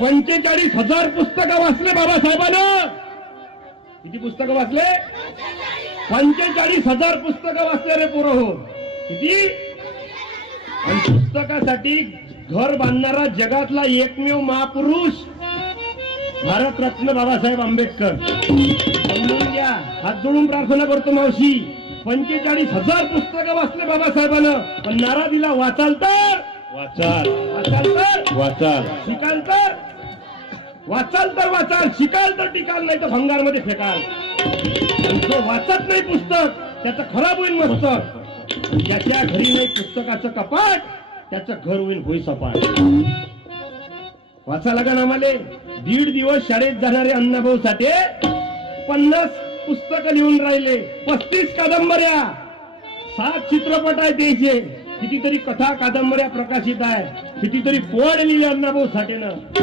45,000 पुस्तकं वाचले बाबासाहेबांना. किती पुस्तकं वाचले? 45,000 पुस्तकं वाचले रे पोरं हो. किती? आणि पुस्तकासाठी घर बांधणारा जगातला एकमेव महापुरुष भारतरत्न बाबासाहेब आंबेडकर. समजून घ्या. हात जोडून प्रार्थना करतो मावशी. 45,000 पुस्तकं वाचले बाबासाहेबांना. पण नारा दिला, वाचाल तर वाचाल, वाचाल तर वाचाल, शिकाल तर वाचाल तर वाचाल, शिकाल तर टिकाल, नाही तर भंगारमध्ये फेकाल. जो वाचत नाही पुस्तक त्याचं खराब होईल मस्तक. ज्याच्या घरी नाही पुस्तकाचं कपाट त्याचं घर होईल भुईसपाट. वाचा लागा आम्हाला. 1.5 दिवस शाळेत जाणारे अण्णाभाऊ साठे 50 पुस्तकं लिहून राहिले, 35 कादंबऱ्या, 7 चित्रपट आहेत त्याचे, कितीतरी कथा कादंबऱ्या प्रकाशित आहे, कितीतरी पोवाडे लिहिले अण्णाभाऊ साठेनं.